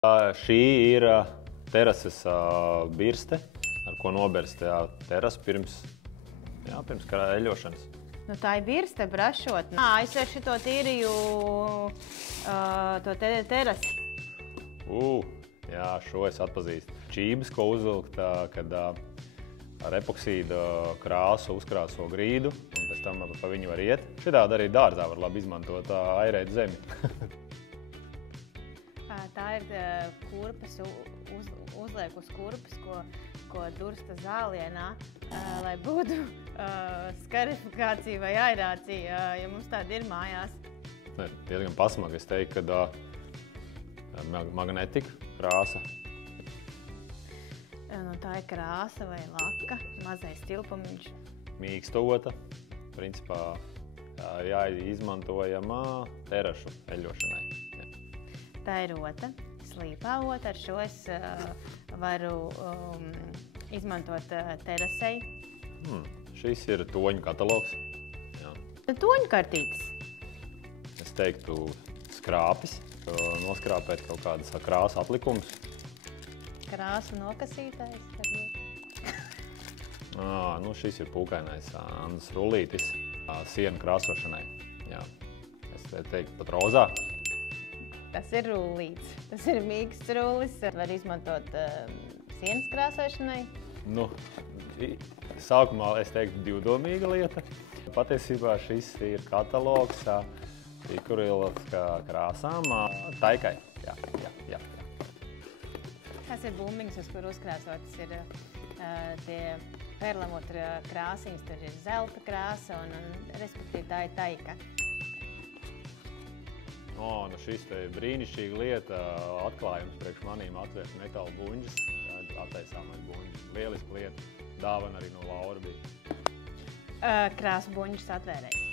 Šī ir terases birste, ar ko noberst terasu pirms eļošanas. Nu, tā ir birste, brašot. Es ar šito tīrīju to terasi. Jā, šo es atpazīstu. Čības, ko uzvilkt, kad ar epoksīda krāsu uzkrāso grīdu, un pēc tam pa viņu var iet. Šitādi arī dārzā var labi izmantot, airēt zemi. Tā ir kurpes, uzliek uz kurpes, ko dursta zālienā, lai būtu skarifikācija vai aerācija, ja mums tāda ir mājās. Diezgan pasmagi, es teiktu, ka magnetika krāsa. Tā ir krāsa vai laka, mazais tilpumiņš. Mīkstota, principā jāizmantojama terašu eļošanai. Tā ir ota, slīpā ota. Ar šo es varu izmantot terasei. Šis ir toņu katalogs. Jā. Toņu kartītes. Es teiktu skrāpis, noskrāpēt kaut kādas krāsu aplikumus. Krāsu nokasītājs. Šis ir pūkainais Andas rullītis sienu krāsošanai. Jā. Es teiktu pat rozā. Tas ir rullīts. Tas ir mīksts rullis. Var izmantot sienas krāsošanai. Sākumā es teiktu divdomīga lieta. Patiesībā šis ir katalogs ikuriliskā krāsām taikai. Jā. Tas ir bumbiņas, uz kur uzkrāsotas ir tie perlamutra krāsiņas. Tur ir zelta krāsa un respektīvi tā ir taika. Šis te ir brīnišķīga lieta, atklājums priekš manīm atvērt metāla buņģis, attaisāmais buņģis. Lieliska lieta, dāvana arī no Laura bija. Krāsu buņģis atvērējis.